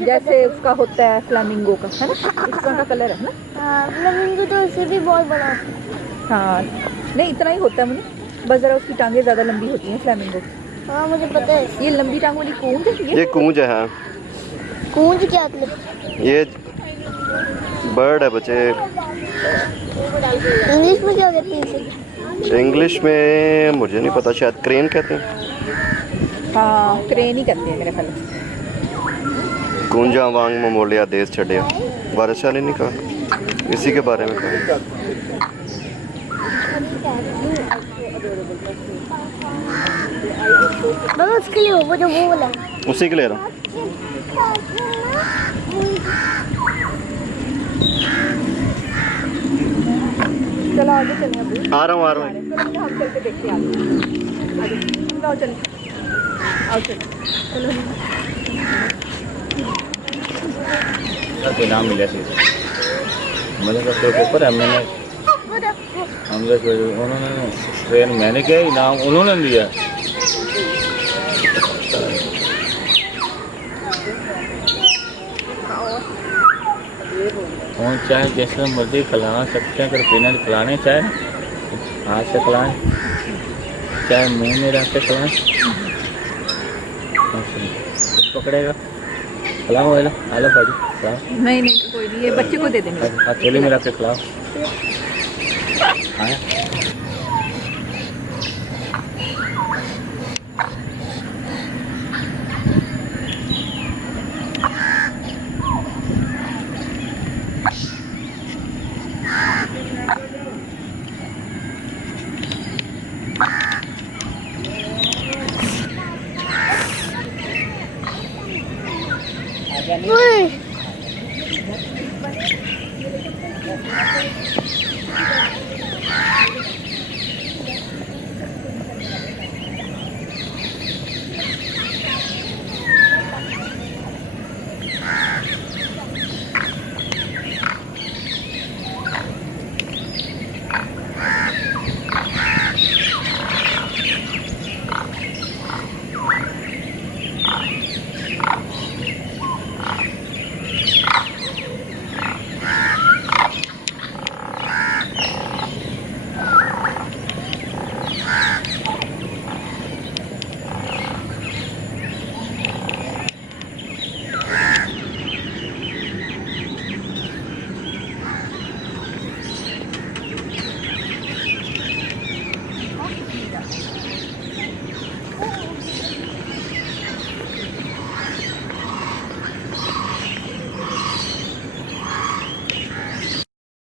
जैसे उसका होता है फ्लामिंगो का, है ना, इस तरह का कलर है ना। फ्लामिंगो तो उससे भी बहुत बड़ा होता है। हाँ नहीं इतना ही होता है मुझे, बस ज़रा उसकी टांगें ज़्यादा लंबी होती हैं फ्लामिंगो। हाँ मुझे पता है। ये लंबी टांग वाली कूंज है ये कूंज है। हाँ कूंज क्या मतलब? ये बर्ड है बच्चे। इंग्लिश में क्या कहते हैं इसे? इंग्लिश में मुझे नहीं पता, शायद क्रेन कहते हैं। हाँ क्रेन ही कहते हैं मेरे ख्याल से। कूंजा वांग ममोलिया देश छड़िया, वारिस शाह ने नहीं कहा, इसी के बारे में कहा। बाबा उसके लिए वो जो वो वाला है। उसी के ले रहा हूँ। चलो आगे चलें अभी। आ रहा हूँ चलो हम चल के देखते हैं आगे। आओ चलो, आओ चलो चलो। के नाम मिला थे मुझे तो पेपर है, मैंने उन्होंने ट्रेन मैंने क्या इनाम उन्होंने लिया। और चाहे जैसे मर्जी खिलाना सकते हैं, अगर पीनट खिलाने चाहे हाथ से खिलाएं, चाहे मुंह में रख के खिलाएं, पकड़ेगा खिलाओ। आलो बाजू खिलाओ। नहीं नहीं कोई नहीं, ये बच्चे को दे देंगे। अकेले में रख के खिलाओ।